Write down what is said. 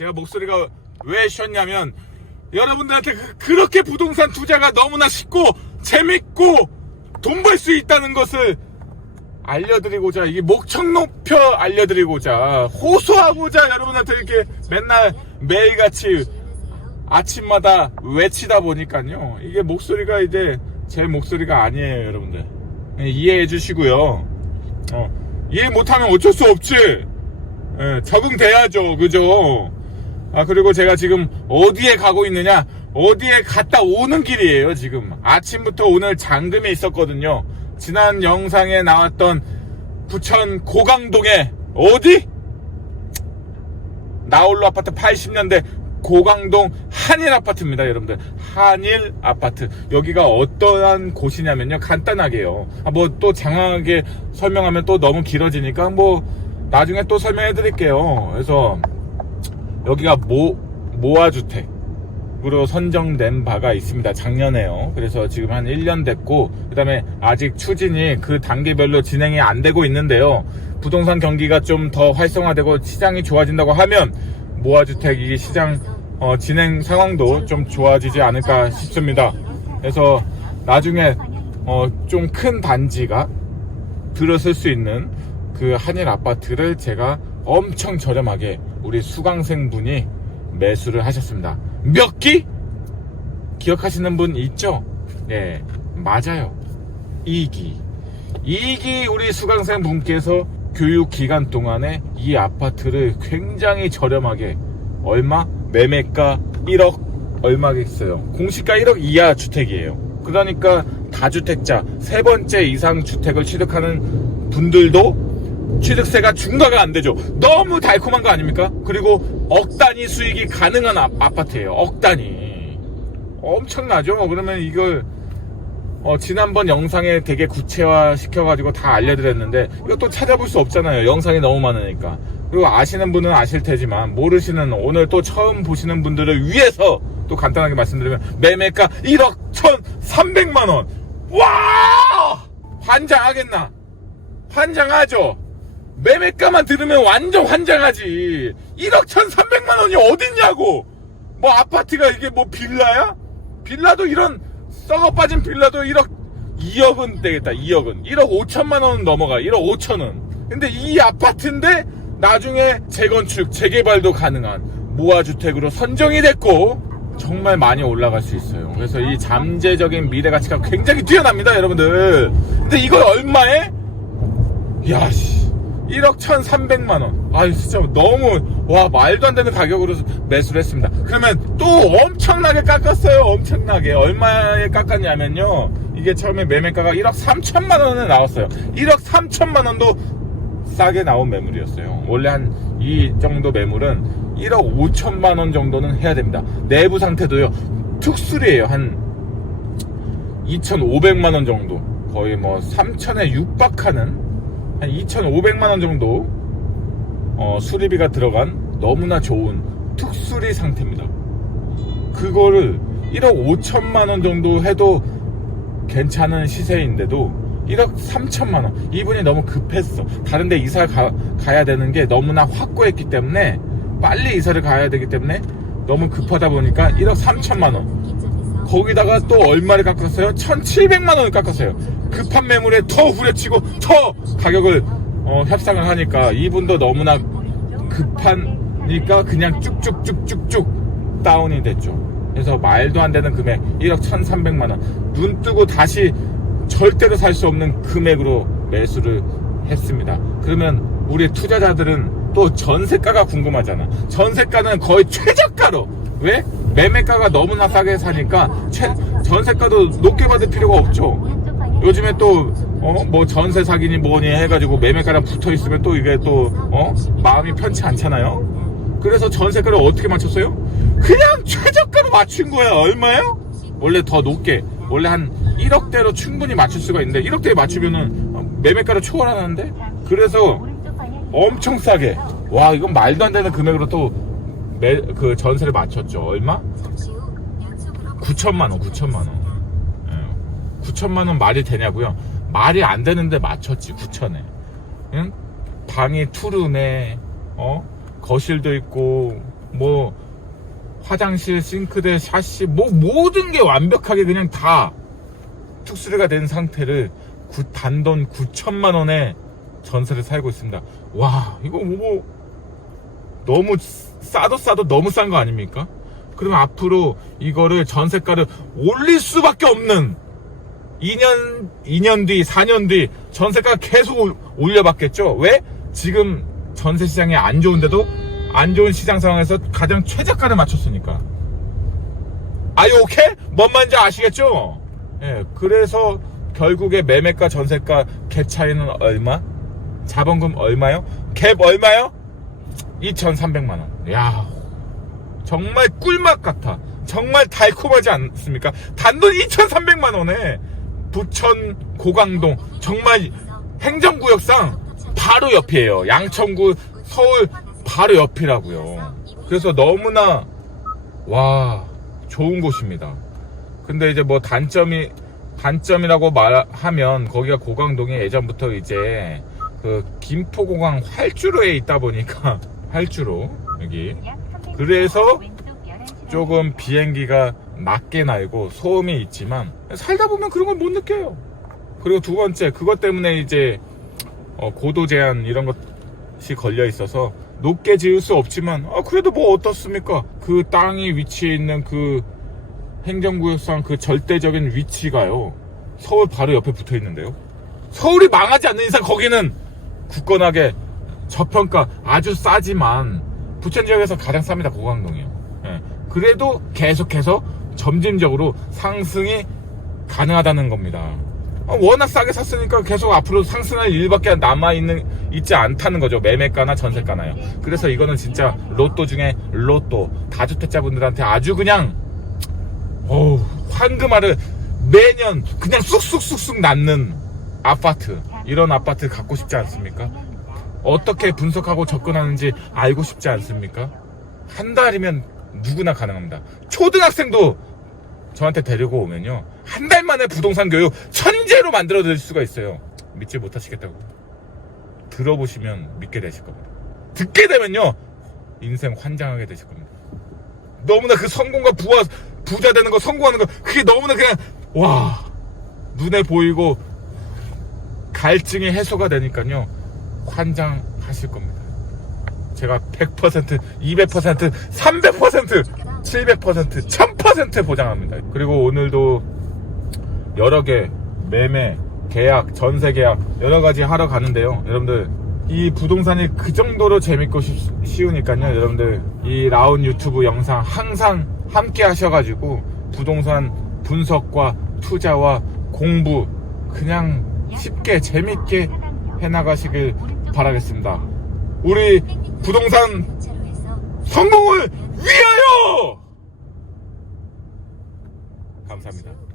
제가 목소리가 왜 쉬었냐면 여러분들한테 그, 렇게 부동산 투자가 너무나 쉽고 재밌고 돈 벌 수 있다는 것을 알려드리고자 이게 목청 높여 알려드리고자 호소하고자 여러분한테 이렇게 맨날 매일같이 아침마다 외치다 보니까요 이게 목소리가 이제 제 목소리가 아니에요 여러분들. 예, 이해해 주시고요. 어, 이해 못하면 어쩔 수 없지. 예, 적응돼야죠. 그죠 아 그리고 제가 지금 어디에 가고 있느냐 어디에 갔다 오는 길이에요 지금 아침부터 오늘 장금에 있었거든요 지난 영상에 나왔던 부천 고강동에 어디? 나홀로 아파트 80년대 고강동 한일 아파트입니다, 여러분들. 한일 아파트. 여기가 어떠한 곳이냐면요. 간단하게요. 아, 뭐 또 장황하게 설명하면 또 너무 길어지니까 뭐 나중에 또 설명해 드릴게요. 그래서 여기가 모, 모아주택. 으로 선정된 바가 있습니다. 작년에요. 그래서 지금 한 1년 됐고, 그 다음에 아직 추진이 그 단계별로 진행이 안 되고 있는데요. 부동산 경기가 좀 더 활성화되고 시장이 좋아진다고 하면 모아주택 이 시장 어, 진행 상황도 좀 좋아지지 않을까 싶습니다. 그래서 나중에 어, 좀 큰 단지가 들어설 수 있는 그 한일 아파트를 제가 엄청 저렴하게 우리 수강생 분이 매수를 하셨습니다. 몇 기? 기억하시는 분 있죠? 네, 맞아요. 2기. 2기 우리 수강생 분께서 교육 기간 동안에 이 아파트를 굉장히 저렴하게 얼마? 매매가 1억 얼마겠어요. 공시가 1억 이하 주택이에요. 그러니까 다주택자 세 번째 이상 주택을 취득하는 분들도 취득세가 중과가 안 되죠. 너무 달콤한 거 아닙니까? 그리고 억 단위 수익이 가능한 아, 아파트예요. 억 단위. 엄청나죠? 그러면 이걸 어, 지난번 영상에 되게 구체화 시켜가지고 다 알려드렸는데 이것도 찾아볼 수 없잖아요. 영상이 너무 많으니까. 그리고 아시는 분은 아실 테지만 모르시는 오늘 또 처음 보시는 분들을 위해서 또 간단하게 말씀드리면 매매가 1억 1,300만 원. 와! 환장하겠나? 환장하죠? 매매가만 들으면 완전 환장하지. 1억 1,300만 원이 어딨냐고! 뭐 아파트가 이게 뭐 빌라야? 빌라도 이런 썩어 빠진 빌라도 1억 2억은 되겠다 2억은 1억 5천만 원은 넘어가 1억 5천은 근데 이 아파트인데 나중에 재건축 재개발도 가능한 모아주택으로 선정이 됐고 정말 많이 올라갈 수 있어요 그래서 이 잠재적인 미래 가치가 굉장히 뛰어납니다 여러분들 근데 이걸 얼마에 야 씨 1억 1,300만 원. 아, 진짜 너무, 와, 말도 안 되는 가격으로 매수를 했습니다. 그러면 또 엄청나게 깎았어요. 엄청나게. 얼마에 깎았냐면요. 이게 처음에 매매가가 1억 3천만 원에 나왔어요. 1억 3천만 원도 싸게 나온 매물이었어요. 원래 한 이 정도 매물은 1억 5천만 원 정도는 해야 됩니다. 내부 상태도요. 특수리에요. 한 2,500만 원 정도. 거의 뭐 3천에 육박하는 한 2,500만 원 정도 어, 수리비가 들어간 너무나 좋은 특수리 상태입니다. 그거를 1억 5천만 원 정도 해도 괜찮은 시세인데도 1억 3천만 원. 이분이 너무 급했어. 다른데 이사 가, 가야 되는 게 너무나 확고했기 때문에 빨리 이사를 가야 되기 때문에 너무 급하다 보니까 1억 3천만 원. 거기다가 또 얼마를 깎았어요? 1,700만 원을 깎았어요. 급한 매물에 더 후려치고 더 가격을 어, 협상을 하니까 이분도 너무나 급하니까 그냥 쭉쭉쭉쭉쭉 다운이 됐죠. 그래서 말도 안 되는 금액 1억 1,300만 원. 눈 뜨고 다시 절대로 살 수 없는 금액으로 매수를 했습니다. 그러면 우리 투자자들은 또 전세가가 궁금하잖아. 전세가는 거의 최저가로 왜? 매매가가 너무나 싸게 사니까 최, 전세가도 높게 받을 필요가 없죠. 요즘에 또, 어, 뭐 전세 사기니 뭐니 해가지고 매매가랑 붙어 있으면 또 이게 또, 어, 마음이 편치 않잖아요? 그래서 전세가를 어떻게 맞췄어요? 그냥 최저가로 맞춘 거야. 얼마요? 원래 더 높게. 원래 한 1억대로 충분히 맞출 수가 있는데, 1억대에 맞추면은 어, 매매가를 초월하는데? 그래서 엄청 싸게. 와, 이건 말도 안 되는 금액으로 또, 매, 그 전세를 맞췄죠. 얼마? 9천만 원, 9천만 원. 예. 9천만 원 말이 되냐고요? 말이 안 되는데 맞췄지 9천에. 응? 방이 투룸에 어 거실도 있고 뭐 화장실, 싱크대, 샤시 뭐 모든 게 완벽하게 그냥 다 특수리가 된 상태를 구- 단돈 9천만 원에 전세를 살고 있습니다. 와 이거 뭐 너무 싸도 싸도 너무 싼 거 아닙니까? 그러면 앞으로 이거를 전세가를 올릴 수밖에 없는 2년, 2년 뒤, 4년 뒤 전세가 계속 올- 올려받겠죠? 왜? 지금 전세 시장이 안 좋은데도 안 좋은 시장 상황에서 가장 최저가를 맞췄으니까. 아유, 오케이? 뭔 말인지 아시겠죠? 예, 그래서 결국에 매매가 전세가 갭 차이는 얼마? 자본금 얼마요? 갭 얼마요? 2,300만원. 야 정말 꿀맛 같아. 정말 달콤하지 않습니까? 단돈 2,300만원에 부천 고강동 정말 행정구역상 바로 옆이에요. 양천구 서울 바로 옆이라고요. 그래서 너무나 와 좋은 곳입니다. 근데 이제 뭐 단점이 단점이라고 말하면 거기가 고강동이 예전부터 이제 그 김포공항 활주로에 있다 보니까 활주로 여기 그래서 조금 비행기가 낮게 날고 소음이 있지만 살다 보면 그런 걸 못 느껴요. 그리고 두 번째 그것 때문에 이제 어, 고도 제한 이런 것이 걸려 있어서 높게 지을 수 없지만 아, 그래도 뭐 어떻습니까? 그 땅이 위치해 있는 그 행정구역상 그 절대적인 위치가요. 서울 바로 옆에 붙어 있는데요. 서울이 망하지 않는 이상 거기는 굳건하게 저평가 아주 싸지만 부천 지역에서 가장 쌉니다 고강동이요. 예. 그래도 계속해서 점진적으로 상승이 가능하다는 겁니다. 아, 워낙 싸게 샀으니까 계속 앞으로 상승할 일밖에 남아 있는 있지 않다는 거죠. 매매가나 전세가나요. 그래서 이거는 진짜 로또 중에 로또 다주택자분들한테 아주 그냥 어우 황금알을 매년 그냥 쑥쑥쑥쑥 낳는 아파트 이런 아파트 갖고 싶지 않습니까? 어떻게 분석하고 접근하는지 알고 싶지 않습니까? 한 달이면 누구나 가능합니다. 초등학생도 저한테 데리고 오면요. 한 달 만에 부동산 교육 천재로 만들어 드릴 수가 있어요. 믿지 못하시겠다고. 들어보시면 믿게 되실 겁니다. 듣게 되면요. 인생 환장하게 되실 겁니다. 너무나 그 성공과 부와, 부자 되는 거, 성공하는 거, 그게 너무나 그냥, 와, 눈에 보이고, 갈증이 해소가 되니까요. 환장하실 겁니다. 제가 100%, 200%, 300%, 700%, 1000% 보장합니다. 그리고 오늘도 여러 개 매매, 계약, 전세 계약 여러 가지 하러 가는데요. 여러분들 이 부동산이 그 정도로 재밌고 쉬- 쉬우니까요. 여러분들 이 라운 유튜브 영상 항상 함께 하셔가지고 부동산 분석과 투자와 공부 그냥 쉽게 재밌게 해나가시길 바라겠습니다. 우리 부동산 성공을 위하여! 감사합니다.